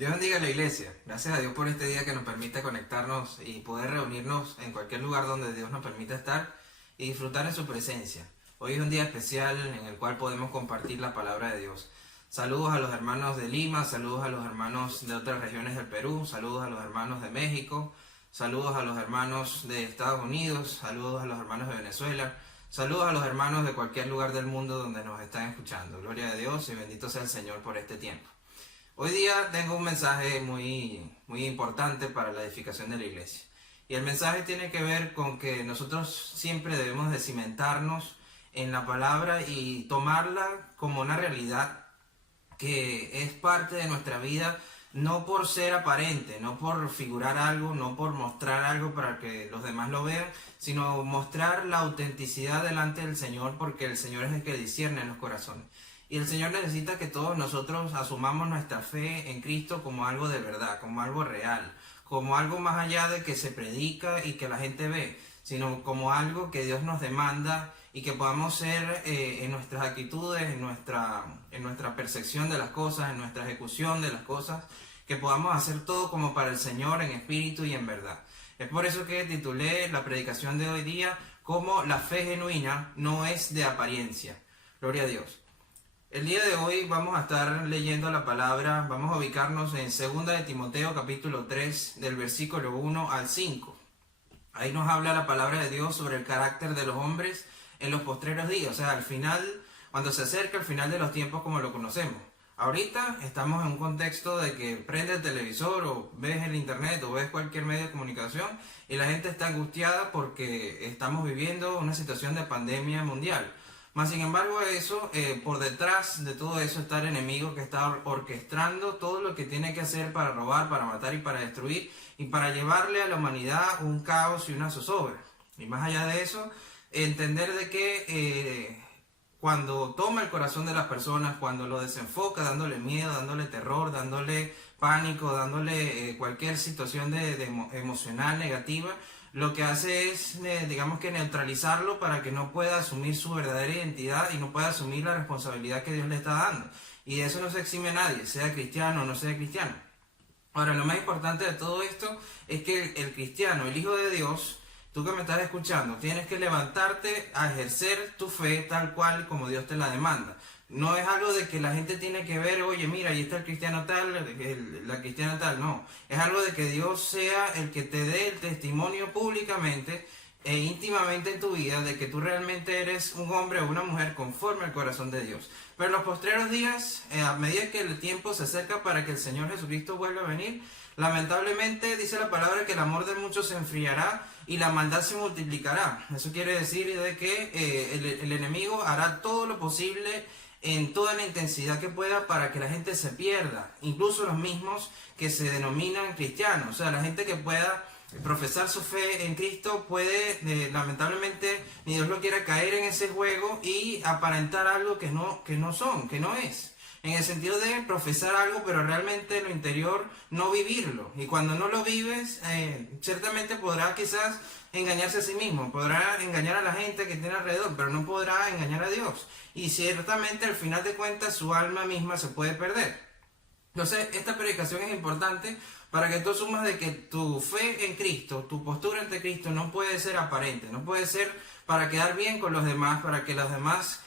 Dios bendiga a la iglesia. Gracias a Dios por este día que nos permite conectarnos y poder reunirnos en cualquier lugar donde Dios nos permita estar y disfrutar en su presencia. Hoy es un día especial en el cual podemos compartir la palabra de Dios. Saludos a los hermanos de Lima, saludos a los hermanos de otras regiones del Perú, saludos a los hermanos de México, saludos a los hermanos de Estados Unidos, saludos a los hermanos de Venezuela, saludos a los hermanos de cualquier lugar del mundo donde nos están escuchando. Gloria a Dios y bendito sea el Señor por este tiempo. Hoy día tengo un mensaje muy importante para la edificación de la iglesia. Y el mensaje tiene que ver con que nosotros siempre debemos de cimentarnos en la palabra y tomarla como una realidad que es parte de nuestra vida, no por ser aparente, no por figurar algo, no por mostrar algo para que los demás lo vean, sino mostrar la autenticidad delante del Señor, porque el Señor es el que discierne en los corazones. Y el Señor necesita que todos nosotros asumamos nuestra fe en Cristo como algo de verdad, como algo real, como algo más allá de que se predica y que la gente ve, sino como algo que Dios nos demanda y que podamos ser en nuestras actitudes, en nuestra percepción de las cosas, en nuestra ejecución de las cosas, que podamos hacer todo como para el Señor en espíritu y en verdad. Es por eso que titulé la predicación de hoy día como la fe genuina no es de apariencia. Gloria a Dios. El día de hoy vamos a estar leyendo la palabra, vamos a ubicarnos en 2 de Timoteo capítulo 3 del versículo 1 al 5. Ahí nos habla la palabra de Dios sobre el carácter de los hombres en los postreros días, o sea, al final, cuando se acerca el final de los tiempos como lo conocemos. Ahorita estamos en un contexto de que prende el televisor o ves el internet o ves cualquier medio de comunicación y la gente está angustiada porque estamos viviendo una situación de pandemia mundial. Mas sin embargo eso, por detrás de todo eso está el enemigo que está orquestando todo lo que tiene que hacer para robar, para matar y para destruir y para llevarle a la humanidad un caos y una zozobra. Y más allá de eso, entender de que cuando toma el corazón de las personas, cuando lo desenfoca dándole miedo, dándole terror, dándole pánico, dándole cualquier situación emocional negativa, lo que hace es, digamos que neutralizarlo para que no pueda asumir su verdadera identidad y no pueda asumir la responsabilidad que Dios le está dando. Y de eso no se exime nadie, sea cristiano o no sea cristiano. Ahora, lo más importante de todo esto es que el cristiano, el Hijo de Dios, tú que me estás escuchando, tienes que levantarte a ejercer tu fe tal cual como Dios te la demanda. No es algo de que la gente tiene que ver, oye, mira, ahí está el cristiano tal, la cristiana tal, no. Es algo de que Dios sea el que te dé el testimonio públicamente e íntimamente en tu vida de que tú realmente eres un hombre o una mujer conforme al corazón de Dios. Pero en los postreros días, a medida que el tiempo se acerca para que el Señor Jesucristo vuelva a venir, lamentablemente dice la palabra que el amor de muchos se enfriará y la maldad se multiplicará. Eso quiere decir de que el enemigo hará todo lo posible en toda la intensidad que pueda para que la gente se pierda, incluso los mismos que se denominan cristianos. O sea, la gente que pueda profesar su fe en Cristo puede, lamentablemente, ni Dios lo quiera, caer en ese juego y aparentar algo que no es. En el sentido de profesar algo, pero realmente en lo interior no vivirlo. Y cuando no lo vives, ciertamente podrá quizás engañarse a sí mismo, podrá engañar a la gente que tiene alrededor, pero no podrá engañar a Dios. Y ciertamente al final de cuentas su alma misma se puede perder. Entonces, esta predicación es importante para que tú asumas de que tu fe en Cristo, tu postura ante Cristo no puede ser aparente, no puede ser para quedar bien con los demás, para que los demás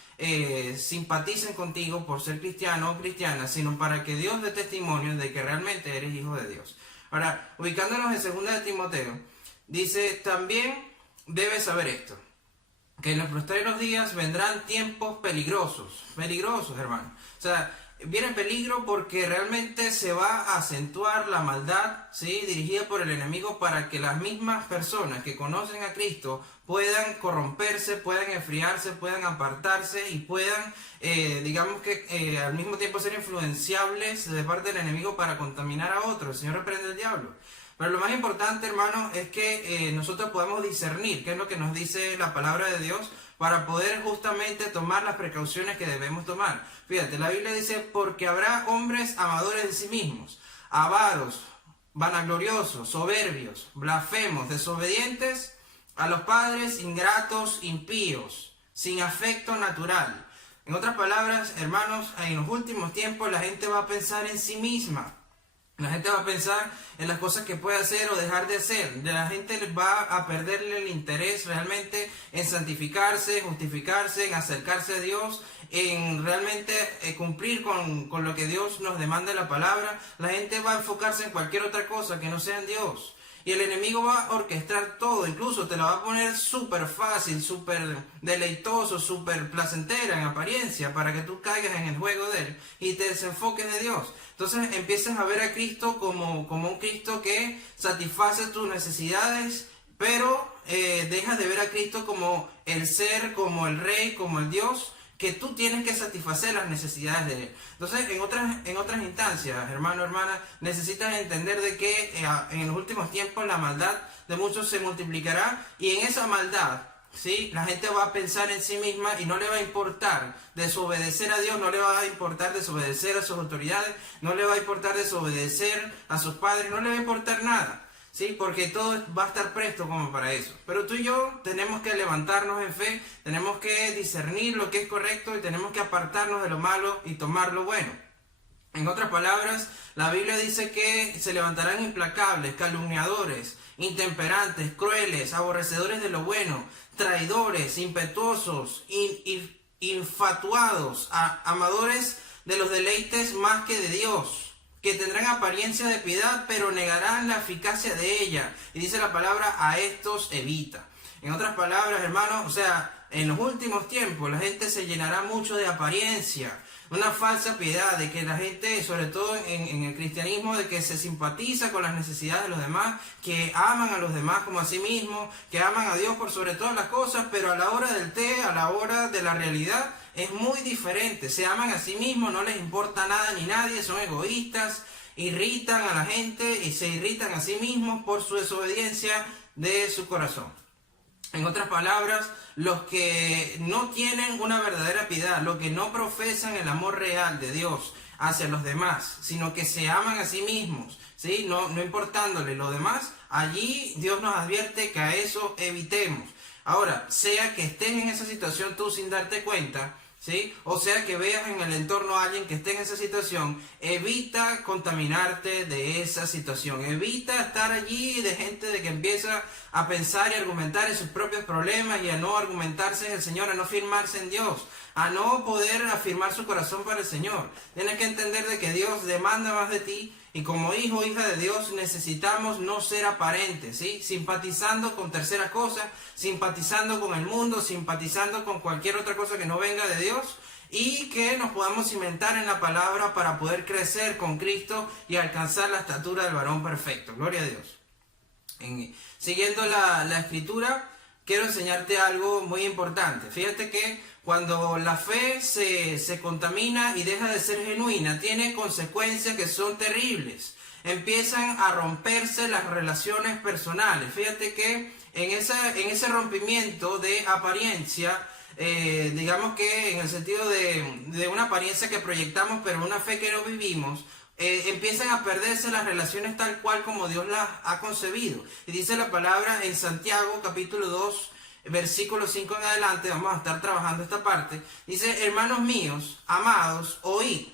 simpaticen contigo por ser cristiano o cristiana, sino para que Dios dé testimonio de que realmente eres hijo de Dios. Ahora, ubicándonos en 2 de Timoteo, dice, también debes saber esto, que en los postreros días vendrán tiempos peligrosos, hermano. O sea, viene peligro porque realmente se va a acentuar la maldad, ¿sí?, dirigida por el enemigo para que las mismas personas que conocen a Cristo puedan corromperse, puedan enfriarse, puedan apartarse y puedan, digamos que al mismo tiempo ser influenciables de parte del enemigo para contaminar a otros. El Señor reprende al diablo. Pero lo más importante, hermano, es que nosotros podemos discernir qué es lo que nos dice la palabra de Dios para poder justamente tomar las precauciones que debemos tomar. Fíjate, la Biblia dice, porque habrá hombres amadores de sí mismos, avaros, vanagloriosos, soberbios, blasfemos, desobedientes a los padres, ingratos, impíos, sin afecto natural. En otras palabras, hermanos, en los últimos tiempos la gente va a pensar en sí misma. La gente va a pensar en las cosas que puede hacer o dejar de hacer. La gente va a perderle el interés realmente en santificarse, justificarse, en acercarse a Dios, en realmente cumplir con lo que Dios nos demanda en la palabra. La gente va a enfocarse en cualquier otra cosa que no sea en Dios. Y el enemigo va a orquestar todo, incluso te la va a poner súper fácil, súper deleitoso, súper placentera en apariencia, para que tú caigas en el juego de él y te desenfoques de Dios. Entonces empiezas a ver a Cristo como un Cristo que satisface tus necesidades, pero dejas de ver a Cristo como el ser, como el rey, como el Dios, que tú tienes que satisfacer las necesidades de él. Entonces, en otras instancias, hermano, hermana, necesitas entender de que en los últimos tiempos la maldad de muchos se multiplicará, y en esa maldad, ¿sí?, la gente va a pensar en sí misma y no le va a importar desobedecer a Dios, no le va a importar desobedecer a sus autoridades, no le va a importar desobedecer a sus padres, no le va a importar nada. Sí, porque todo va a estar presto como para eso. Pero tú y yo tenemos que levantarnos en fe, tenemos que discernir lo que es correcto y tenemos que apartarnos de lo malo y tomar lo bueno. En otras palabras, la Biblia dice que se levantarán implacables, calumniadores, intemperantes, crueles, aborrecedores de lo bueno, traidores, impetuosos, infatuados, amadores de los deleites más que de Dios, que tendrán apariencia de piedad, pero negarán la eficacia de ella. Y dice la palabra, a estos evita. En otras palabras, hermanos, o sea, en los últimos tiempos la gente se llenará mucho de apariencia, una falsa piedad, de que la gente, sobre todo en el cristianismo, de que se simpatiza con las necesidades de los demás, que aman a los demás como a sí mismos, que aman a Dios por sobre todas las cosas, pero a la hora del té, a la hora de la realidad, es muy diferente. Se aman a sí mismos, no les importa nada ni nadie, son egoístas, irritan a la gente y se irritan a sí mismos por su desobediencia de su corazón. En otras palabras, los que no tienen una verdadera piedad, los que no profesan el amor real de Dios hacia los demás, sino que se aman a sí mismos, ¿sí?, no importándole lo demás, allí Dios nos advierte que a eso evitemos. Ahora, sea que estés en esa situación tú sin darte cuenta, ¿sí?, o sea que veas en el entorno a alguien que esté en esa situación, evita contaminarte de esa situación, evita estar allí de gente de que empieza a pensar y argumentar en sus propios problemas y a no argumentarse en el Señor, a no firmarse en Dios, a no poder afirmar su corazón para el Señor. Tienes que entender de que Dios demanda más de ti, y como hijo o hija de Dios necesitamos no ser aparentes, ¿sí?, simpatizando con terceras cosas, simpatizando con el mundo, simpatizando con cualquier otra cosa que no venga de Dios, y que nos podamos cimentar en la palabra para poder crecer con Cristo y alcanzar la estatura del varón perfecto. Gloria a Dios. Siguiendo la escritura, quiero enseñarte algo muy importante. Fíjate que cuando la fe se contamina y deja de ser genuina, tiene consecuencias que son terribles. Empiezan a romperse las relaciones personales. Fíjate que en ese rompimiento de apariencia, digamos que en el sentido de una apariencia que proyectamos, pero una fe que no vivimos, empiezan a perderse las relaciones tal cual como Dios las ha concebido. Y dice la palabra en Santiago capítulo 2, versículo 5 en adelante, vamos a estar trabajando esta parte. Dice: hermanos míos, amados, oíd.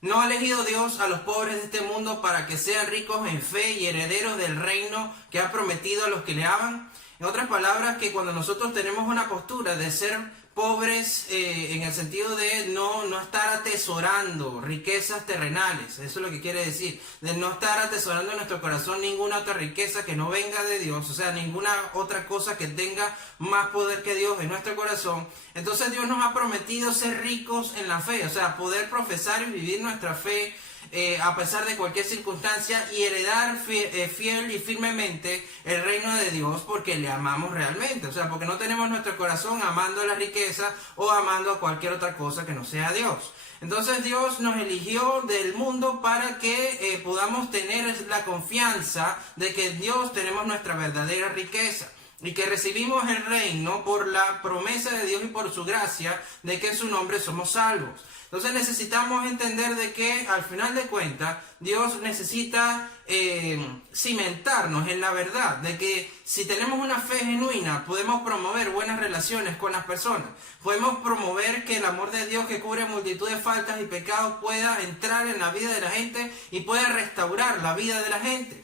¿No ha elegido Dios a los pobres de este mundo para que sean ricos en fe y herederos del reino que ha prometido a los que le aman? En otras palabras, que cuando nosotros tenemos una postura de ser pobres, en el sentido de no estar atesorando riquezas terrenales, eso es lo que quiere decir, de no estar atesorando en nuestro corazón ninguna otra riqueza que no venga de Dios, o sea, ninguna otra cosa que tenga más poder que Dios en nuestro corazón. Entonces Dios nos ha prometido ser ricos en la fe, o sea, poder profesar y vivir nuestra fe a pesar de cualquier circunstancia, y heredar fiel y firmemente el reino de Dios porque le amamos realmente, o sea, porque no tenemos nuestro corazón amando a la riqueza o amando a cualquier otra cosa que no sea Dios. Entonces Dios nos eligió del mundo para que podamos tener la confianza de que en Dios tenemos nuestra verdadera riqueza. y que recibimos el reino por la promesa de Dios y por su gracia de que en su nombre somos salvos. Entonces necesitamos entender de que al final de cuentas Dios necesita cimentarnos en la verdad, de que si tenemos una fe genuina podemos promover buenas relaciones con las personas, podemos promover que el amor de Dios que cubre multitud de faltas y pecados pueda entrar en la vida de la gente y pueda restaurar la vida de la gente.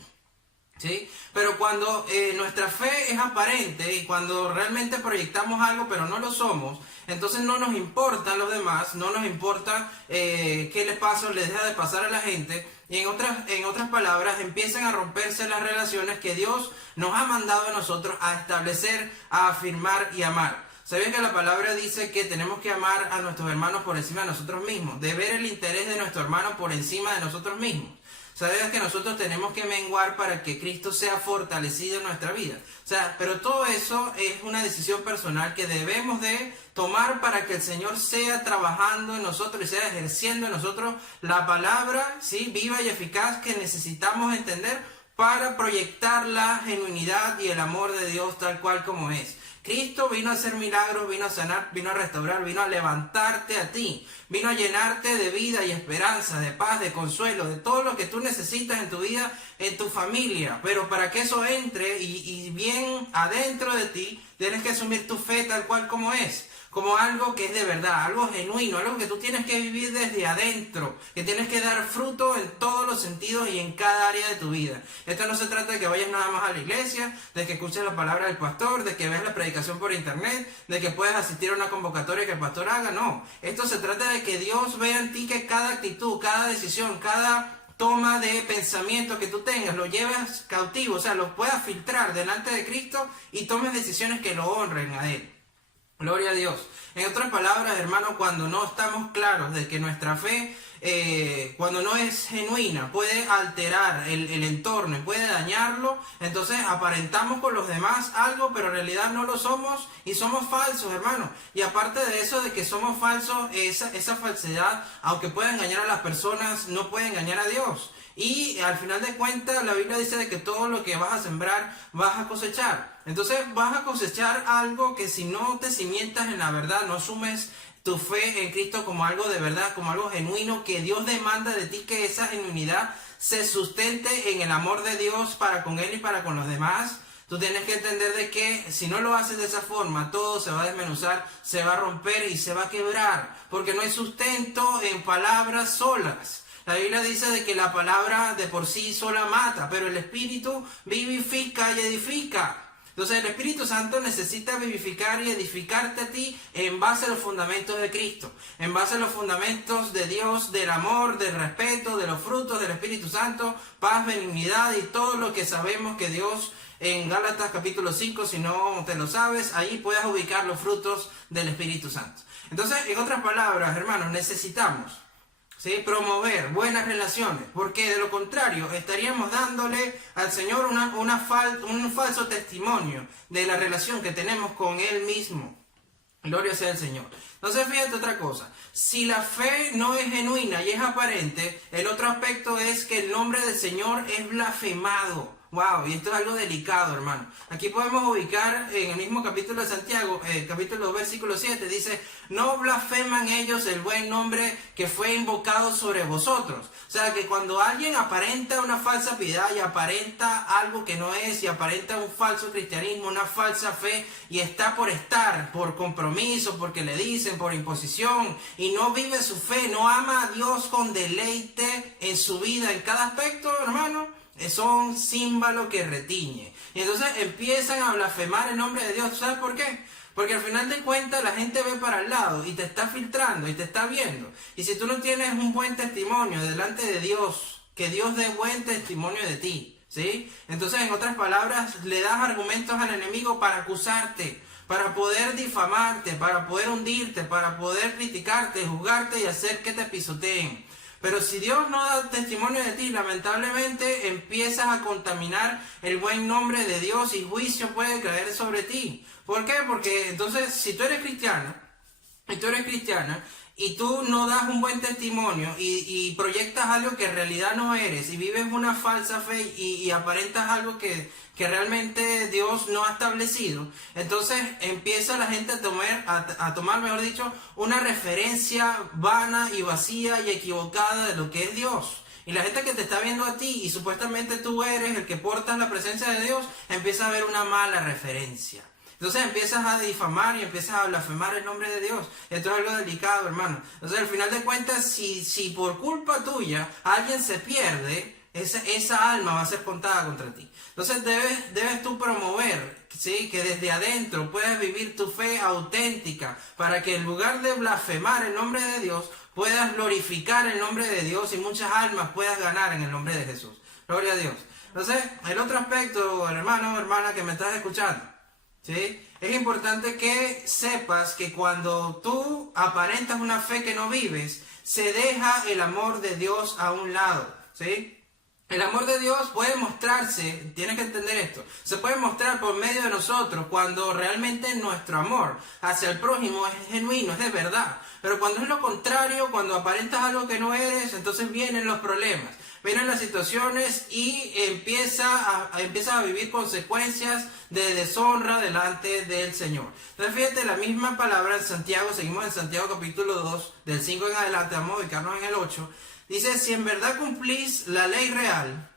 ¿Sí? Pero cuando nuestra fe es aparente y cuando realmente proyectamos algo pero no lo somos, entonces no nos importan los demás, no nos importa qué les pasa o les deja de pasar a la gente, y en otras palabras empiezan a romperse las relaciones que Dios nos ha mandado a nosotros a establecer, a afirmar y amar. ¿Sabían que la palabra dice que tenemos que amar a nuestros hermanos por encima de nosotros mismos? De ver el interés de nuestro hermano por encima de nosotros mismos. ¿Sabías que nosotros tenemos que menguar para que Cristo sea fortalecido en nuestra vida? O sea, pero todo eso es una decisión personal que debemos de tomar para que el Señor sea trabajando en nosotros y sea ejerciendo en nosotros la palabra, ¿sí?, viva y eficaz que necesitamos entender para proyectar la genuinidad y el amor de Dios tal cual como es. Cristo vino a hacer milagros, vino a sanar, vino a restaurar, vino a levantarte a ti, vino a llenarte de vida y esperanza, de paz, de consuelo, de todo lo que tú necesitas en tu vida, en tu familia. Pero para que eso entre y bien adentro de ti, tienes que asumir tu fe tal cual como es. Como algo que es de verdad, algo genuino, algo que tú tienes que vivir desde adentro, que tienes que dar fruto en todos los sentidos y en cada área de tu vida. Esto no se trata de que vayas nada más a la iglesia, de que escuches la palabra del pastor, de que veas la predicación por internet, de que puedas asistir a una convocatoria que el pastor haga, no. Esto se trata de que Dios vea en ti que cada actitud, cada decisión, cada toma de pensamiento que tú tengas, lo lleves cautivo, o sea, lo puedas filtrar delante de Cristo y tomes decisiones que lo honren a Él. Gloria a Dios. En otras palabras, hermano, cuando no estamos claros de que nuestra fe, cuando no es genuina, puede alterar el entorno y puede dañarlo, entonces aparentamos con los demás algo, pero en realidad no lo somos y somos falsos, hermano. Y aparte de eso, de que somos falsos, esa falsedad, aunque pueda engañar a las personas, no puede engañar a Dios. Y al final de cuentas la Biblia dice de que todo lo que vas a sembrar vas a cosechar. Entonces vas a cosechar algo que si no te cimientas en la verdad, no asumes tu fe en Cristo como algo de verdad, como algo genuino, que Dios demanda de ti que esa genuinidad se sustente en el amor de Dios para con Él y para con los demás. Tú tienes que entender de que si no lo haces de esa forma, todo se va a desmenuzar, se va a romper y se va a quebrar, porque no hay sustento en palabras solas. La Biblia dice de que la palabra de por sí sola mata, pero el Espíritu vivifica y edifica. Entonces el Espíritu Santo necesita vivificar y edificarte a ti en base a los fundamentos de Cristo, en base a los fundamentos de Dios, del amor, del respeto, de los frutos del Espíritu Santo, paz, benignidad y todo lo que sabemos que Dios en Gálatas capítulo 5, si no te lo sabes, ahí puedes ubicar los frutos del Espíritu Santo. Entonces, en otras palabras, hermanos, necesitamos, ¿sí?, promover buenas relaciones, porque de lo contrario estaríamos dándole al Señor un falso testimonio de la relación que tenemos con Él mismo. Gloria sea al Señor. Entonces fíjate otra cosa, si la fe no es genuina y es aparente, el otro aspecto es que el nombre del Señor es blasfemado. Wow, y esto es algo delicado, hermano. Aquí podemos ubicar en el mismo capítulo de Santiago, capítulo 2, versículo 7, dice: no blasfeman ellos el buen nombre que fue invocado sobre vosotros. O sea, que cuando alguien aparenta una falsa piedad y aparenta algo que no es, y aparenta un falso cristianismo, una falsa fe, y está por estar, por compromiso, porque le dicen, por imposición, y no vive su fe, no ama a Dios con deleite en su vida, en cada aspecto, hermano, son címbalo que retiñe. Y entonces empiezan a blasfemar el nombre de Dios. ¿Sabes por qué? Porque al final de cuentas la gente ve para el lado y te está filtrando y te está viendo. Y si tú no tienes un buen testimonio delante de Dios, que Dios dé buen testimonio de ti, ¿sí? Entonces, en otras palabras, le das argumentos al enemigo para acusarte, para poder difamarte, para poder hundirte, para poder criticarte, juzgarte y hacer que te pisoteen. Pero si Dios no da testimonio de ti, lamentablemente empiezas a contaminar el buen nombre de Dios y juicio puede caer sobre ti. ¿Por qué? Porque entonces, si tú eres cristiano y tú eres cristiana, y tú no das un buen testimonio y proyectas algo que en realidad no eres, y vives una falsa fe y aparentas algo que realmente Dios no ha establecido, entonces empieza la gente a tomar, mejor dicho, una referencia vana y vacía y equivocada de lo que es Dios. Y la gente que te está viendo a ti y supuestamente tú eres el que portas la presencia de Dios, empieza a ver una mala referencia. Entonces empiezas a difamar y empiezas a blasfemar el nombre de Dios. Esto es algo delicado, hermano. Entonces al final de cuentas, si por culpa tuya alguien se pierde, esa alma va a ser contada contra ti. Entonces debes tú promover, ¿sí?, que desde adentro puedas vivir tu fe auténtica, para que en lugar de blasfemar el nombre de Dios, puedas glorificar el nombre de Dios y muchas almas puedas ganar en el nombre de Jesús. Gloria a Dios. Entonces, el otro aspecto, hermano o hermana que me estás escuchando, ¿sí?, es importante que sepas que cuando tú aparentas una fe que no vives, se deja el amor de Dios a un lado, ¿sí? El amor de Dios puede mostrarse, tienes que entender esto, se puede mostrar por medio de nosotros cuando realmente nuestro amor hacia el prójimo es genuino, es de verdad. Pero cuando es lo contrario, cuando aparentas algo que no eres, entonces vienen los problemas, vienen las situaciones y empiezas a vivir consecuencias de deshonra delante del Señor. Entonces fíjate, la misma palabra en Santiago, seguimos en Santiago capítulo 2, del 5 en adelante, vamos a ubicarnos en el 8. Dice, si en verdad cumplís la ley real,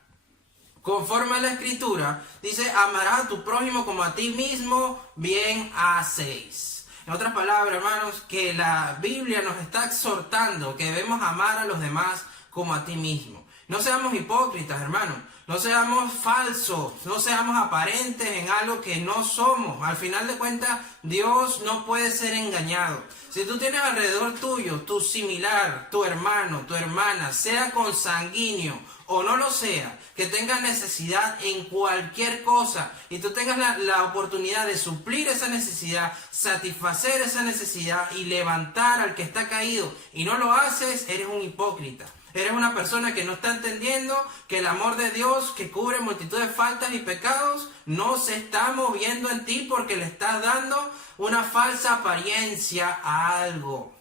conforme a la Escritura, dice, amarás a tu prójimo como a ti mismo, bien hacéis. En otras palabras, hermanos, que la Biblia nos está exhortando que debemos amar a los demás como a ti mismo. No seamos hipócritas, hermanos. No seamos falsos, no seamos aparentes en algo que no somos. Al final de cuentas, Dios no puede ser engañado. Si tú tienes alrededor tuyo tu similar, tu hermano, tu hermana, sea consanguíneo o no lo sea, que tenga necesidad en cualquier cosa y tú tengas la oportunidad de suplir esa necesidad, satisfacer esa necesidad y levantar al que está caído y no lo haces, eres un hipócrita. Eres una persona que no está entendiendo que el amor de Dios, que cubre multitud de faltas y pecados, no se está moviendo en ti porque le estás dando una falsa apariencia a algo.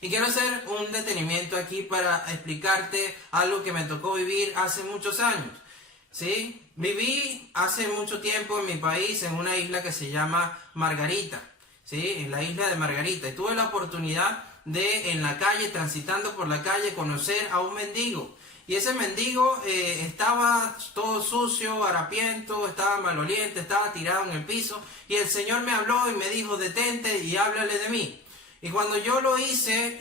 Y quiero hacer un detenimiento aquí para explicarte algo que me tocó vivir hace muchos años, ¿sí? Viví hace mucho tiempo en mi país en una isla que se llama Margarita, ¿sí? En la isla de Margarita. Y tuve la oportunidad de, en la calle, transitando por la calle, conocer a un mendigo. Y ese mendigo estaba todo sucio, harapiento, estaba maloliente, estaba tirado en el piso. Y el Señor me habló y me dijo, detente y háblale de mí. Y cuando yo lo hice,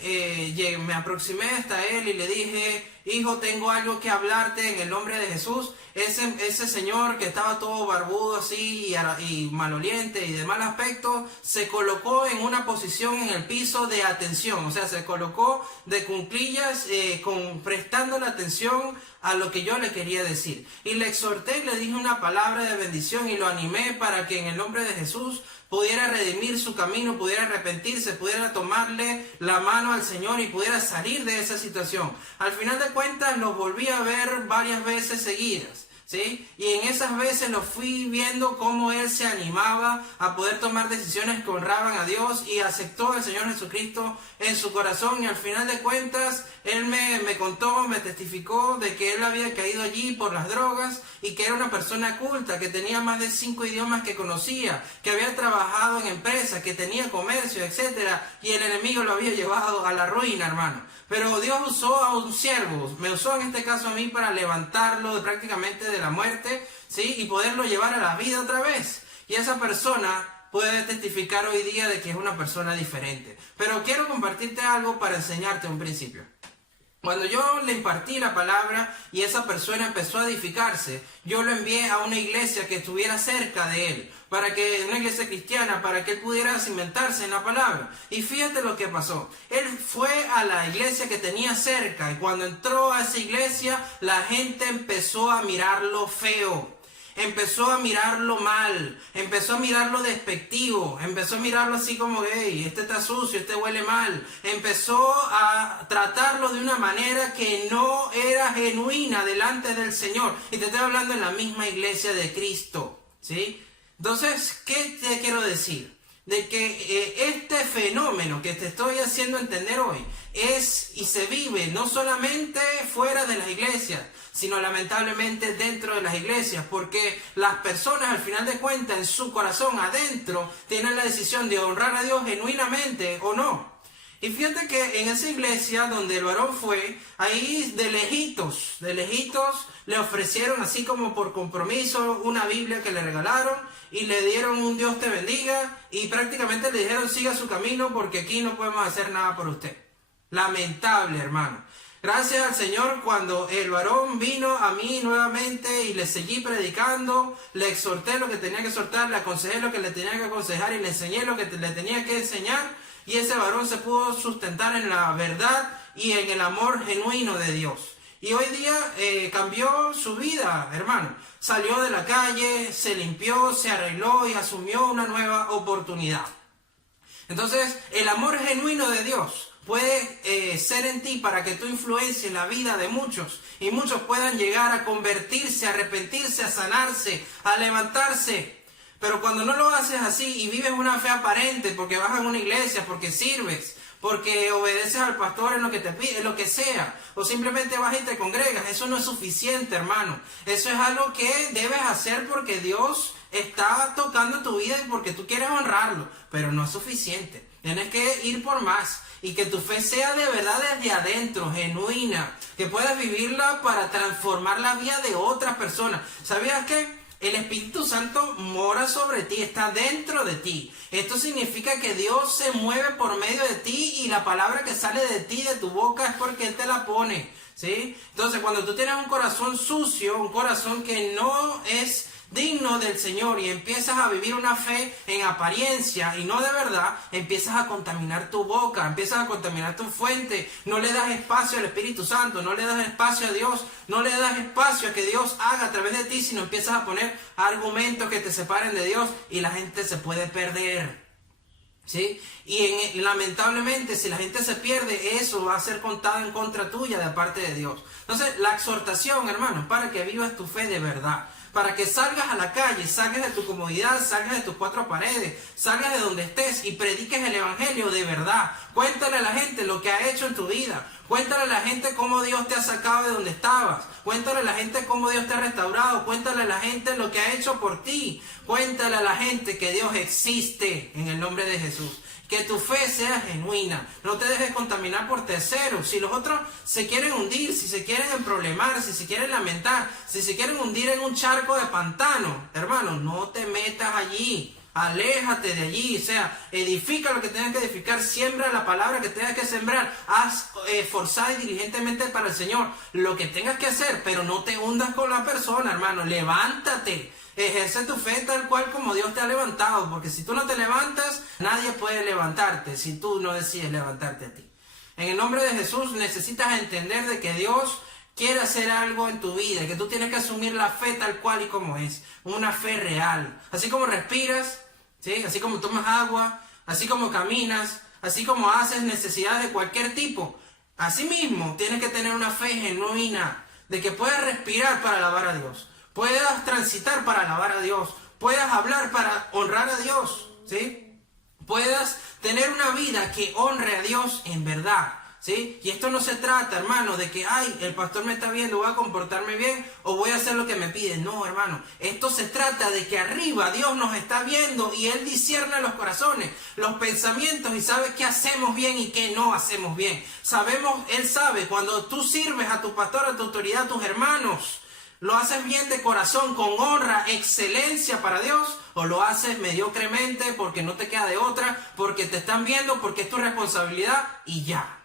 me aproximé hasta él y le dije, hijo, tengo algo que hablarte en el nombre de Jesús. Ese señor que estaba todo barbudo así y maloliente y de mal aspecto, se colocó en una posición en el piso de atención. O sea, se colocó de cuclillas prestando la atención a lo que yo le quería decir. Y le exhorté y le dije una palabra de bendición y lo animé para que en el nombre de Jesús pudiera redimir su camino, pudiera arrepentirse, pudiera tomarle la mano al Señor y pudiera salir de esa situación. Al final de cuentas lo volví a ver varias veces seguidas, ¿sí? Y en esas veces lo fui viendo cómo él se animaba a poder tomar decisiones que honraban a Dios y aceptó al Señor Jesucristo en su corazón. Y al final de cuentas él me contó, me testificó de que él había caído allí por las drogas y que era una persona culta, que tenía más de 5 idiomas que conocía, que había trabajado en empresas, que tenía comercio, etcétera, y el enemigo lo había llevado a la ruina, hermano. Pero Dios usó a un siervo, me usó en este caso a mí para levantarlo prácticamente de la muerte, ¿sí? Y poderlo llevar a la vida otra vez. Y esa persona puede testificar hoy día de que es una persona diferente. Pero quiero compartirte algo para enseñarte un principio. Cuando yo le impartí la palabra y esa persona empezó a edificarse, yo lo envié a una iglesia que estuviera cerca de él, una iglesia cristiana, para que él pudiera cimentarse en la palabra. Y fíjate lo que pasó. Él fue a la iglesia que tenía cerca y cuando entró a esa iglesia, la gente empezó a mirarlo feo. Empezó a mirarlo mal, empezó a mirarlo despectivo, empezó a mirarlo así como, hey, este está sucio, este huele mal. Empezó a tratarlo de una manera que no era genuina delante del Señor. Y te estoy hablando en la misma iglesia de Cristo, ¿sí? Entonces, ¿qué te quiero decir? de que este fenómeno que te estoy haciendo entender hoy es y se vive no solamente fuera de las iglesias, sino lamentablemente dentro de las iglesias, porque las personas al final de cuentas en su corazón adentro tienen la decisión de honrar a Dios genuinamente o no. Y fíjate que en esa iglesia donde el varón fue, ahí de lejitos le ofrecieron así como por compromiso una Biblia que le regalaron y le dieron un Dios te bendiga y prácticamente le dijeron siga su camino porque aquí no podemos hacer nada por usted. Lamentable, hermano. Gracias al Señor cuando el varón vino a mí nuevamente y le seguí predicando, le exhorté lo que tenía que exhortar, le aconsejé lo que le tenía que aconsejar y le enseñé lo que le tenía que enseñar. Y ese varón se pudo sustentar en la verdad y en el amor genuino de Dios. Y hoy día cambió su vida, hermano. Salió de la calle, se limpió, se arregló y asumió una nueva oportunidad. Entonces, el amor genuino de Dios puede ser en ti para que tú influencies la vida de muchos. Y muchos puedan llegar a convertirse, a arrepentirse, a sanarse, a levantarse. Pero cuando no lo haces así y vives una fe aparente porque vas a una iglesia, porque sirves, porque obedeces al pastor en lo que te pide, en lo que sea, o simplemente vas y te congregas, eso no es suficiente, hermano. Eso es algo que debes hacer porque Dios está tocando tu vida y porque tú quieres honrarlo, pero no es suficiente. Tienes que ir por más y que tu fe sea de verdad desde adentro, genuina, que puedas vivirla para transformar la vida de otras personas. ¿Sabías qué? El Espíritu Santo mora sobre ti, está dentro de ti. Esto significa que Dios se mueve por medio de ti y la palabra que sale de ti, de tu boca, es porque Él te la pone, ¿sí? Entonces, cuando tú tienes un corazón sucio, un corazón que no es digno del Señor y empiezas a vivir una fe en apariencia y no de verdad, empiezas a contaminar tu boca, empiezas a contaminar tu fuente, no le das espacio al Espíritu Santo, no le das espacio a Dios, no le das espacio a que Dios haga a través de ti, sino empiezas a poner argumentos que te separen de Dios y la gente se puede perder, ¿sí? Y lamentablemente si la gente se pierde, eso va a ser contado en contra tuya de parte de Dios. Entonces la exhortación, hermanos, para que vivas tu fe de verdad, para que salgas a la calle, salgas de tu comodidad, salgas de tus cuatro paredes, salgas de donde estés y prediques el evangelio de verdad. Cuéntale a la gente lo que ha hecho en tu vida. Cuéntale a la gente cómo Dios te ha sacado de donde estabas. Cuéntale a la gente cómo Dios te ha restaurado. Cuéntale a la gente lo que ha hecho por ti. Cuéntale a la gente que Dios existe en el nombre de Jesús. Que tu fe sea genuina. No te dejes contaminar por terceros. Si los otros se quieren hundir, si se quieren emproblemar, si se quieren lamentar, si se quieren hundir en un charco de pantano, hermano, no te metas allí. Aléjate de allí, o sea, edifica lo que tengas que edificar, siembra la palabra que tengas que sembrar, haz forzada y diligentemente para el Señor lo que tengas que hacer, pero no te hundas con la persona, hermano. Levántate, ejerce tu fe tal cual como Dios te ha levantado, porque si tú no te levantas, nadie puede levantarte si tú no decides levantarte a ti. En el nombre de Jesús necesitas entender de que Dios quiere hacer algo en tu vida, que tú tienes que asumir la fe tal cual y como es, una fe real. Así como respiras, ¿sí? Así como tomas agua, así como caminas, así como haces necesidades de cualquier tipo. Asimismo, tienes que tener una fe genuina, de que puedas respirar para alabar a Dios, puedas transitar para alabar a Dios, puedas hablar para honrar a Dios, ¿sí? Puedas tener una vida que honre a Dios en verdad, ¿sí? Y esto no se trata, hermano, de que, ay, el pastor me está viendo, voy a comportarme bien o voy a hacer lo que me pide. No, hermano, esto se trata de que arriba Dios nos está viendo y Él discierne los corazones, los pensamientos y sabe qué hacemos bien y qué no hacemos bien. Él sabe cuando tú sirves a tu pastor, a tu autoridad, a tus hermanos, ¿lo haces bien de corazón, con honra, excelencia para Dios? ¿O lo haces mediocremente porque no te queda de otra, porque te están viendo, porque es tu responsabilidad y ya?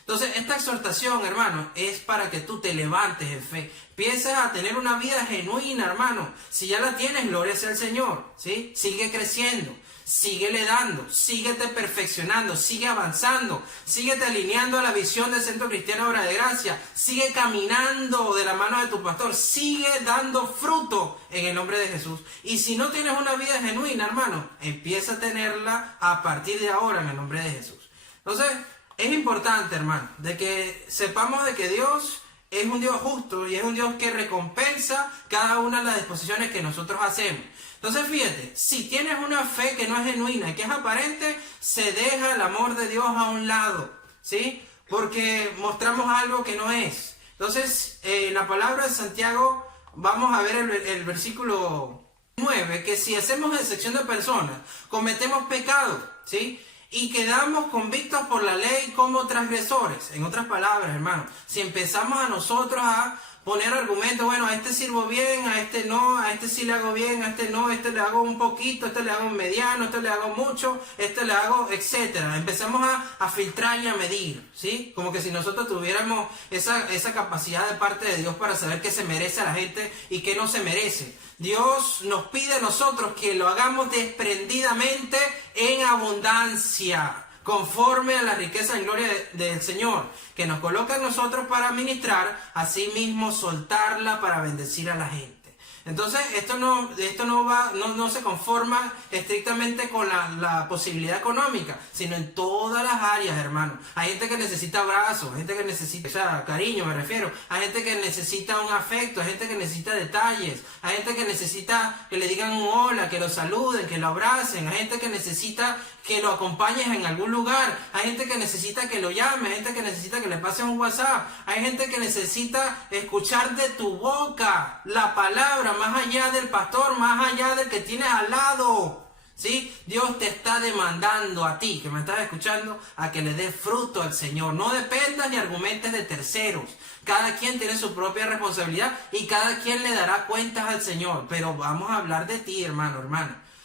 Entonces, esta exhortación, hermano, es para que tú te levantes en fe. Empieces a tener una vida genuina, hermano. Si ya la tienes, gloria sea al Señor, ¿sí? Sigue creciendo, síguele dando, síguete perfeccionando, sigue avanzando, síguete alineando a la visión del Centro Cristiano Obra de Gracia, sigue caminando de la mano de tu pastor, sigue dando fruto en el nombre de Jesús. Y si no tienes una vida genuina, hermano, empieza a tenerla a partir de ahora en el nombre de Jesús. Entonces, es importante, hermano, de que sepamos de que Dios es un Dios justo y es un Dios que recompensa cada una de las disposiciones que nosotros hacemos. Entonces fíjate, si tienes una fe que no es genuina y que es aparente, se deja el amor de Dios a un lado, ¿sí? Porque mostramos algo que no es. Entonces, en la palabra de Santiago, vamos a ver el versículo 9, que si hacemos excepción de personas, cometemos pecado, ¿sí? Y quedamos convictos por la ley como transgresores. En otras palabras, hermano, si empezamos a nosotros a poner argumentos, bueno, a este sirvo bien, a este no, a este sí le hago bien, a este no, a este le hago un poquito, a este le hago un mediano, a este le hago mucho, a este le hago, etcétera. Empezamos a filtrar y a medir, ¿sí? Como que si nosotros tuviéramos esa capacidad de parte de Dios para saber qué se merece a la gente y qué no se merece. Dios nos pide a nosotros que lo hagamos desprendidamente en abundancia, conforme a la riqueza y gloria del Señor, que nos coloca a nosotros para ministrar, asimismo soltarla para bendecir a la gente. Entonces, esto no se conforma estrictamente con la posibilidad económica, sino en todas las áreas, hermano. Hay gente que necesita abrazos, hay gente que necesita, o sea, cariño me refiero, hay gente que necesita un afecto, hay gente que necesita detalles, hay gente que necesita que le digan un hola, que lo saluden, que lo abracen, hay gente que necesita que lo acompañes en algún lugar, hay gente que necesita que lo llame, hay gente que necesita que le pases un WhatsApp, hay gente que necesita escuchar de tu boca la palabra, más allá del pastor, más allá del que tienes al lado, ¿sí? Dios te está demandando a ti, que me estás escuchando, a que le des fruto al Señor. No dependas ni argumentes de terceros. Cada quien tiene su propia responsabilidad y cada quien le dará cuentas al Señor. Pero vamos a hablar de ti, hermano.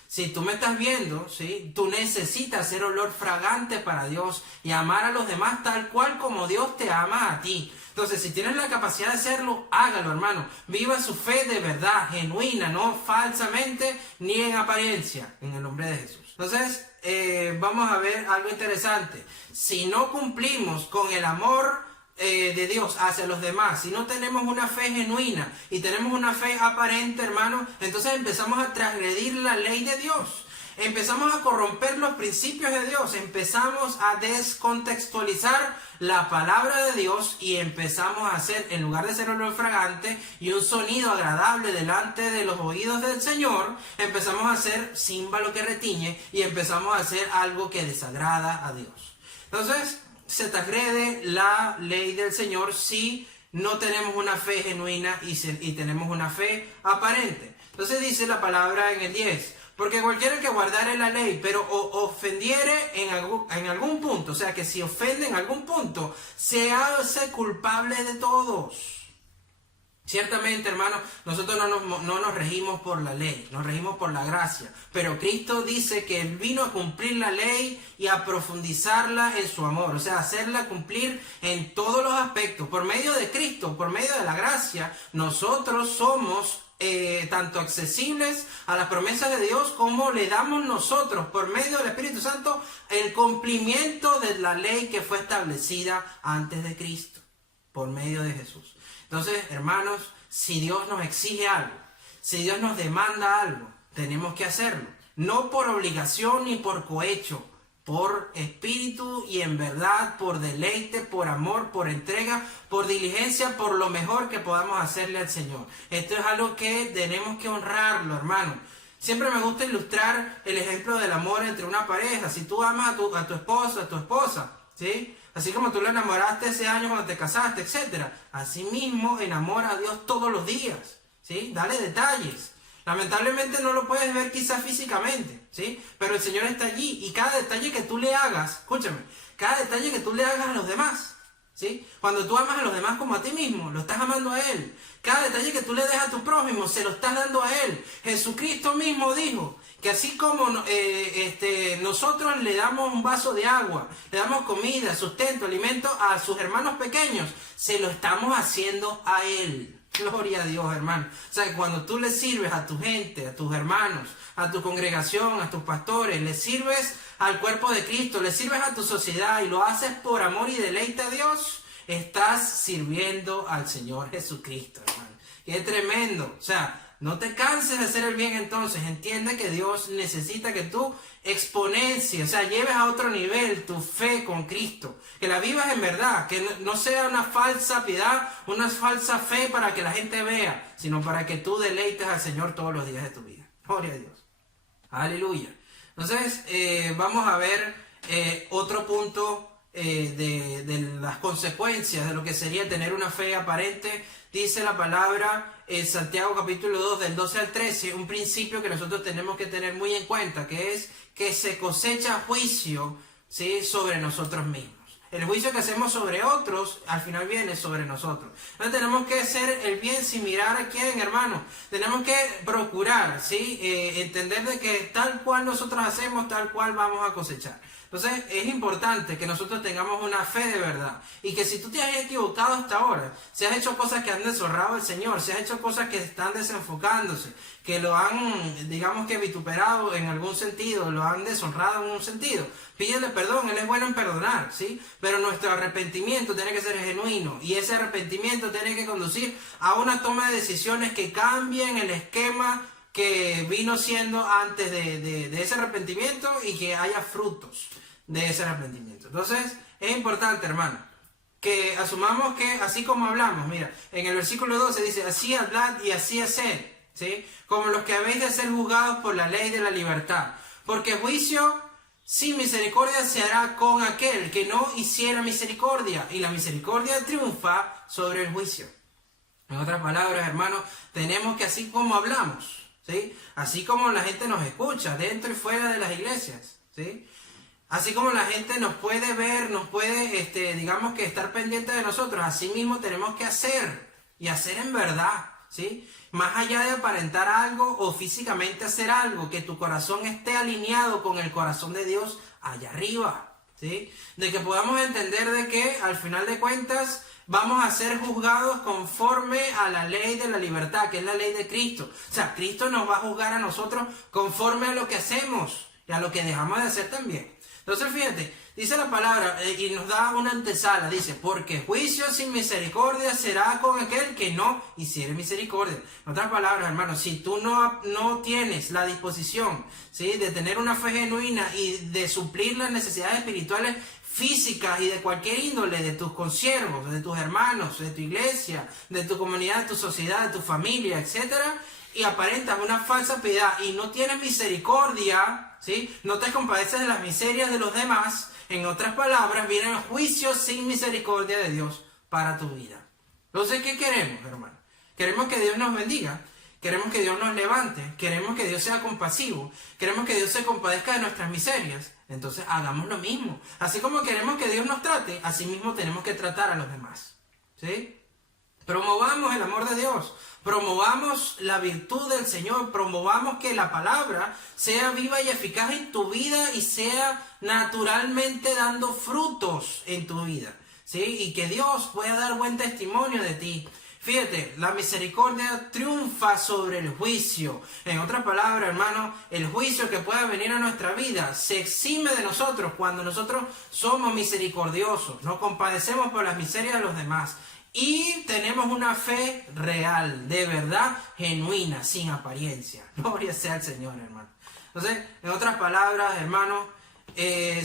Si tú me estás viendo, ¿sí? Tú necesitas ser olor fragante para Dios y amar a los demás tal cual como Dios te ama a ti. Entonces, si tienes la capacidad de hacerlo, hágalo, hermano. Viva su fe de verdad, genuina, no falsamente ni en apariencia, en el nombre de Jesús. Entonces, vamos a ver algo interesante. Si no cumplimos con el amor de Dios hacia los demás, si no tenemos una fe genuina y tenemos una fe aparente, hermano, entonces empezamos a transgredir la ley de Dios, empezamos a corromper los principios de Dios, empezamos a descontextualizar la palabra de Dios y empezamos a hacer, en lugar de ser olor fragante y un sonido agradable delante de los oídos del Señor, empezamos a hacer címbalo que retiñe y empezamos a hacer algo que desagrada a Dios. Entonces, se transgrede la ley del Señor si no tenemos una fe genuina y tenemos una fe aparente. Entonces dice la palabra en el 10, porque cualquiera que guardare la ley, pero ofendiere en algún punto, o sea que si ofende en algún punto, se hace culpable de todos. Ciertamente, hermano, nosotros no nos regimos por la ley, nos regimos por la gracia. Pero Cristo dice que Él vino a cumplir la ley y a profundizarla en su amor. O sea, hacerla cumplir en todos los aspectos. Por medio de Cristo, por medio de la gracia, nosotros somos tanto accesibles a las promesas de Dios como le damos nosotros, por medio del Espíritu Santo, el cumplimiento de la ley que fue establecida antes de Cristo, por medio de Jesús. Entonces, hermanos, si Dios nos exige algo, si Dios nos demanda algo, tenemos que hacerlo. No por obligación ni por cohecho, por espíritu y en verdad, por deleite, por amor, por entrega, por diligencia, por lo mejor que podamos hacerle al Señor. Esto es algo que tenemos que honrarlo, hermano. Siempre me gusta ilustrar el ejemplo del amor entre una pareja. Si tú amas a tu esposo, a tu esposa, ¿sí? Así como tú lo enamoraste ese año cuando te casaste, etc. Asimismo, enamora a Dios todos los días, ¿sí? Dale detalles. Lamentablemente no lo puedes ver quizás físicamente, ¿sí? Pero el Señor está allí y cada detalle que tú le hagas, escúchame, cada detalle que tú le hagas a los demás, ¿sí? Cuando tú amas a los demás como a ti mismo, lo estás amando a Él. Cada detalle que tú le des a tu prójimo, se lo estás dando a Él. Jesucristo mismo dijo que así como nosotros le damos un vaso de agua, le damos comida, sustento, alimento a sus hermanos pequeños, se lo estamos haciendo a Él. Gloria a Dios, hermano. O sea, que cuando tú le sirves a tu gente, a tus hermanos, a tu congregación, a tus pastores, le sirves al cuerpo de Cristo, le sirves a tu sociedad y lo haces por amor y deleite a Dios, estás sirviendo al Señor Jesucristo, hermano. Y es tremendo. O sea, no te canses de hacer el bien entonces. Entiende que Dios necesita que tú exponencies, o sea, lleves a otro nivel tu fe con Cristo. Que la vivas en verdad, que no sea una falsa piedad, una falsa fe para que la gente vea, sino para que tú deleites al Señor todos los días de tu vida. Gloria a Dios. Aleluya. Entonces, vamos a ver otro punto de las consecuencias de lo que sería tener una fe aparente. Dice la palabra en Santiago capítulo 2 del 12 al 13, un principio que nosotros tenemos que tener muy en cuenta, que es que se cosecha juicio, ¿sí?, sobre nosotros mismos. El juicio que hacemos sobre otros, al final viene sobre nosotros. Entonces tenemos que hacer el bien sin mirar a quién, hermano. Tenemos que procurar, ¿sí?, entender de que tal cual nosotros hacemos, tal cual vamos a cosechar. Entonces es importante que nosotros tengamos una fe de verdad. Y que si tú te has equivocado hasta ahora, si has hecho cosas que han deshonrado al Señor, si has hecho cosas que están desenfocándose, que lo han, digamos que vituperado en algún sentido, lo han deshonrado en un sentido, pídele perdón, Él es bueno en perdonar, ¿sí? Pero nuestro arrepentimiento tiene que ser genuino. Y ese arrepentimiento tiene que conducir a una toma de decisiones que cambien el esquema que vino siendo antes de ese arrepentimiento y que haya frutos de ese arrepentimiento. Entonces es importante, hermano, que asumamos que así como hablamos, mira, en el versículo 12 dice, así hablad y así haced, ¿sí?, como los que habéis de ser juzgados por la ley de la libertad, porque juicio sin misericordia se hará con aquel que no hiciera misericordia, y la misericordia triunfa sobre el juicio. En otras palabras, hermano, tenemos que así como hablamos, ¿sí?, así como la gente nos escucha dentro y fuera de las iglesias, ¿sí?, así como la gente nos puede ver, nos puede, digamos que estar pendiente de nosotros, así mismo tenemos que hacer, y hacer en verdad, ¿sí?, más allá de aparentar algo o físicamente hacer algo, que tu corazón esté alineado con el corazón de Dios allá arriba, ¿sí?, de que podamos entender de que al final de cuentas vamos a ser juzgados conforme a la ley de la libertad, que es la ley de Cristo. O sea, Cristo nos va a juzgar a nosotros conforme a lo que hacemos y a lo que dejamos de hacer también. Entonces, fíjate, dice la palabra y nos da una antesala, dice, porque juicio sin misericordia será con aquel que no hiciere misericordia. En otras palabras, hermano, si tú no tienes la disposición, ¿sí?, de tener una fe genuina y de suplir las necesidades espirituales físicas y de cualquier índole, de tus consiervos, de tus hermanos, de tu iglesia, de tu comunidad, de tu sociedad, de tu familia, etcétera, y aparentas una falsa piedad y no tienes misericordia, ¿sí?, no te compadeces de las miserias de los demás, en otras palabras, viene el juicio sin misericordia de Dios para tu vida. Entonces, ¿qué queremos, hermano? Queremos que Dios nos bendiga, queremos que Dios nos levante, queremos que Dios sea compasivo, queremos que Dios se compadezca de nuestras miserias. Entonces, hagamos lo mismo. Así como queremos que Dios nos trate, así mismo tenemos que tratar a los demás, ¿sí? Promovamos el amor de Dios, promovamos la virtud del Señor, promovamos que la palabra sea viva y eficaz en tu vida y sea naturalmente dando frutos en tu vida, ¿sí? Y que Dios pueda dar buen testimonio de ti. Fíjate, la misericordia triunfa sobre el juicio. En otras palabras, hermano, el juicio que pueda venir a nuestra vida se exime de nosotros cuando nosotros somos misericordiosos, nos compadecemos por las miserias de los demás. Y tenemos una fe real, de verdad, genuina, sin apariencia. Gloria sea al Señor, hermano. Entonces, en otras palabras, hermano,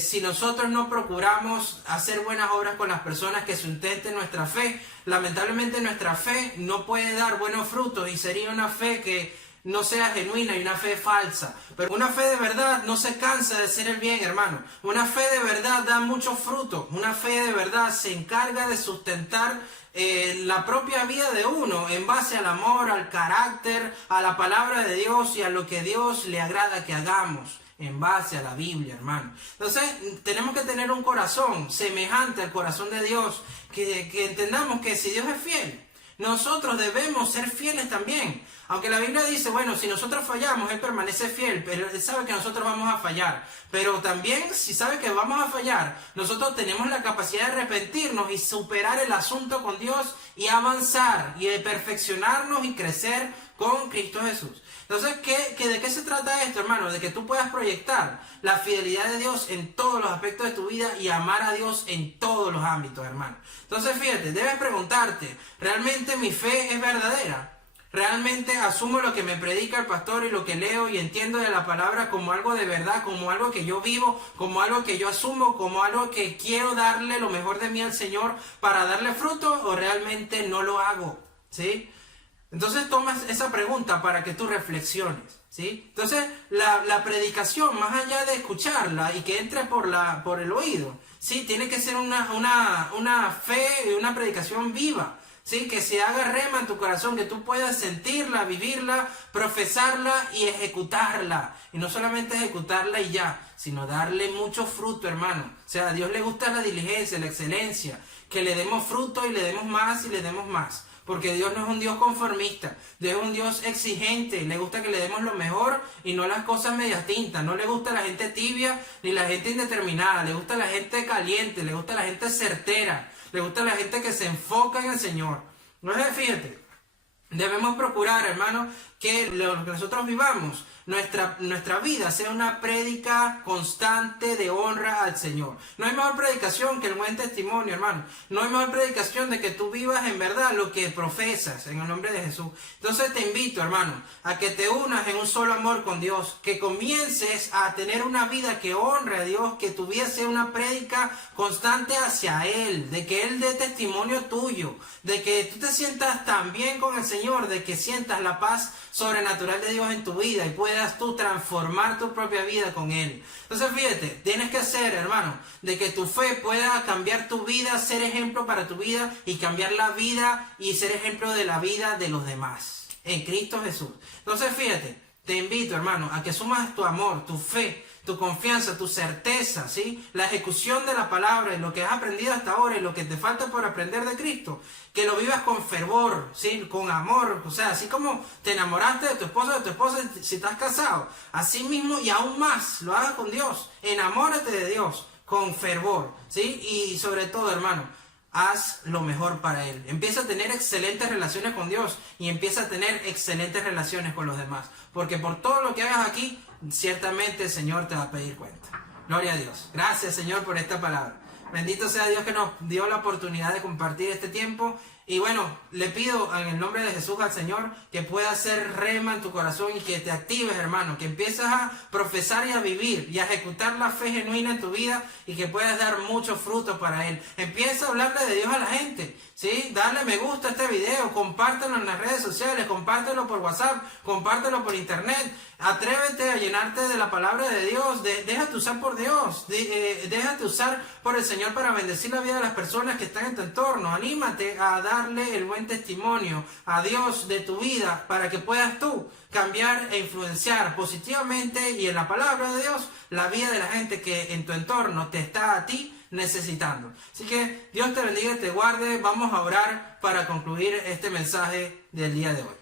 si nosotros no procuramos hacer buenas obras con las personas que sustenten nuestra fe, lamentablemente nuestra fe no puede dar buenos frutos y sería una fe que no sea genuina y una fe falsa. Pero una fe de verdad no se cansa de hacer el bien, hermano. Una fe de verdad da muchos frutos. Una fe de verdad se encarga de sustentar la propia vida de uno en base al amor, al carácter, a la palabra de Dios y a lo que Dios le agrada que hagamos en base a la Biblia, hermano. Entonces tenemos que tener un corazón semejante al corazón de Dios, que entendamos que si Dios es fiel, nosotros debemos ser fieles también. Aunque la Biblia dice, bueno, si nosotros fallamos, Él permanece fiel, pero Él sabe que nosotros vamos a fallar. Pero también, si sabe que vamos a fallar, nosotros tenemos la capacidad de arrepentirnos y superar el asunto con Dios y avanzar y de perfeccionarnos y crecer con Cristo Jesús. Entonces, ¿de qué se trata esto, hermano? De que tú puedas proyectar la fidelidad de Dios en todos los aspectos de tu vida y amar a Dios en todos los ámbitos, hermano. Entonces, fíjate, debes preguntarte, ¿realmente mi fe es verdadera? ¿Realmente asumo lo que me predica el pastor y lo que leo y entiendo de la palabra como algo de verdad, como algo que yo vivo, como algo que yo asumo, como algo que quiero darle lo mejor de mí al Señor para darle fruto, o realmente no lo hago? ¿Sí? Entonces tomas esa pregunta para que tú reflexiones. ¿sí? Entonces, la predicación, más allá de escucharla y que entre por el oído, ¿sí? Tiene que ser una fe y una predicación viva, ¿sí? Que se haga rema en tu corazón, que tú puedas sentirla, vivirla, profesarla y ejecutarla. Y no solamente ejecutarla y ya, sino darle mucho fruto, hermano. O sea, a Dios le gusta la diligencia, la excelencia, que le demos fruto y le demos más y le demos más. Porque Dios no es un Dios conformista, Dios es un Dios exigente, le gusta que le demos lo mejor y no las cosas medias tintas, no le gusta la gente tibia ni la gente indeterminada, le gusta la gente caliente, le gusta la gente certera, le gusta la gente que se enfoca en el Señor. Entonces, fíjate, debemos procurar, hermano, que lo que nosotros vivamos, nuestra vida sea una prédica constante de honra al Señor. No hay mejor predicación que el buen testimonio, hermano. No hay mejor predicación de que tú vivas en verdad lo que profesas en el nombre de Jesús. Entonces te invito, hermano, a que te unas en un solo amor con Dios, que comiences a tener una vida que honre a Dios, que tu vida sea una prédica constante hacia Él, de que Él dé testimonio tuyo, de que tú te sientas tan bien con el Señor, de que sientas la paz sobrenatural de Dios en tu vida y puedas tú transformar tu propia vida con Él. Entonces fíjate, tienes que hacer, hermano, de que tu fe pueda cambiar tu vida, ser ejemplo para tu vida y cambiar la vida y ser ejemplo de la vida de los demás en Cristo Jesús. Entonces fíjate, te invito, hermano, a que sumas tu amor, tu fe, tu confianza, tu certeza, ¿sí? La ejecución de la palabra y lo que has aprendido hasta ahora y lo que te falta por aprender de Cristo, que lo vivas con fervor, ¿sí? Con amor, o sea, así como te enamoraste de tu esposa si estás casado, así mismo y aún más, lo hagas con Dios, enamórate de Dios con fervor, ¿sí? Y sobre todo, hermano, haz lo mejor para Él. Empieza a tener excelentes relaciones con Dios y empieza a tener excelentes relaciones con los demás. Porque por todo lo que hagas aquí, ciertamente el Señor te va a pedir cuenta. Gloria a Dios. Gracias, Señor, por esta palabra. Bendito sea Dios que nos dio la oportunidad de compartir este tiempo. Y bueno, le pido en el nombre de Jesús al Señor que pueda hacer rema en tu corazón y que te actives, hermano, que empieces a profesar y a vivir y a ejecutar la fe genuina en tu vida y que puedas dar muchos frutos para Él. Empieza a hablarle de Dios a la gente, ¿sí? Dale me gusta a este video, compártelo en las redes sociales, compártelo por WhatsApp, compártelo por internet. Atrévete a llenarte de la palabra de Dios, déjate usar por Dios, déjate usar por el Señor para bendecir la vida de las personas que están en tu entorno. Anímate a darle el buen testimonio a Dios de tu vida para que puedas tú cambiar e influenciar positivamente y en la palabra de Dios la vida de la gente que en tu entorno te está a ti necesitando. Así que Dios te bendiga y te guarde. Vamos a orar para concluir este mensaje del día de hoy.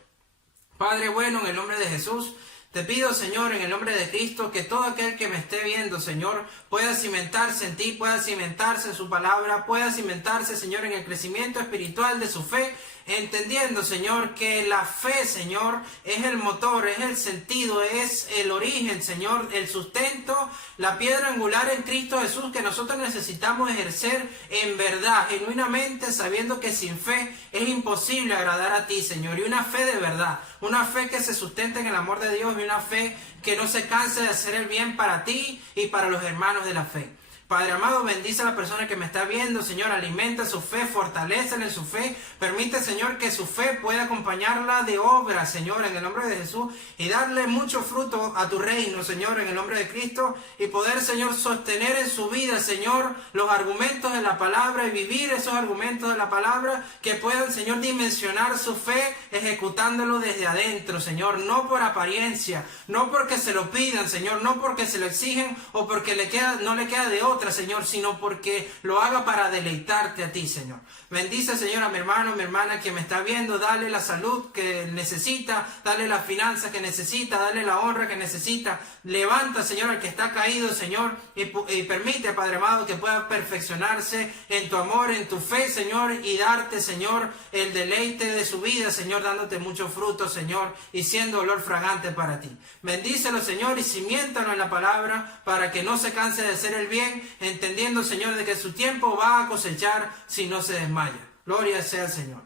Padre bueno, en el nombre de Jesús, te pido, Señor, en el nombre de Cristo, que todo aquel que me esté viendo, Señor, pueda cimentarse en ti, pueda cimentarse en su palabra, pueda cimentarse, Señor, en el crecimiento espiritual de su fe, entendiendo, Señor, que la fe, Señor, es el motor, es el sentido, es el origen, Señor, el sustento, la piedra angular en Cristo Jesús que nosotros necesitamos ejercer en verdad, genuinamente, sabiendo que sin fe es imposible agradar a ti, Señor, y una fe de verdad, una fe que se sustenta en el amor de Dios y una fe que no se canse de hacer el bien para ti y para los hermanos de la fe. Padre amado, bendice a la persona que me está viendo, Señor, alimenta su fe, fortalécela en su fe, permite, Señor, que su fe pueda acompañarla de obra, Señor, en el nombre de Jesús, y darle mucho fruto a tu reino, Señor, en el nombre de Cristo, y poder, Señor, sostener en su vida, Señor, los argumentos de la palabra y vivir esos argumentos de la palabra, que puedan, Señor, dimensionar su fe, ejecutándolo desde adentro, Señor, no por apariencia, no porque se lo pidan, Señor, no porque se lo exigen o porque no le queda de otra, Señor, sino porque lo haga para deleitarte a ti, Señor. Bendice, Señor, a mi hermano, mi hermana que me está viendo, dale la salud que necesita, dale la finanza que necesita, dale la honra que necesita. Levanta, Señor, al que está caído, Señor, y permite, Padre amado, que pueda perfeccionarse en tu amor, en tu fe, Señor, y darte, Señor, el deleite de su vida, Señor, dándote mucho fruto, Señor, y siendo olor fragante para ti. Bendícelo, Señor, y cimiéntalo en la palabra para que no se canse de hacer el bien, entendiendo, Señor, de que su tiempo va a cosechar si no se desmaya. Gloria sea al Señor.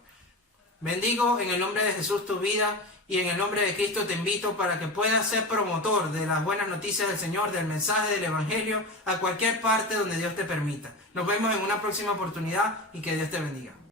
Bendigo en el nombre de Jesús tu vida y en el nombre de Cristo te invito para que puedas ser promotor de las buenas noticias del Señor, del mensaje del Evangelio a cualquier parte donde Dios te permita. Nos vemos en una próxima oportunidad y que Dios te bendiga.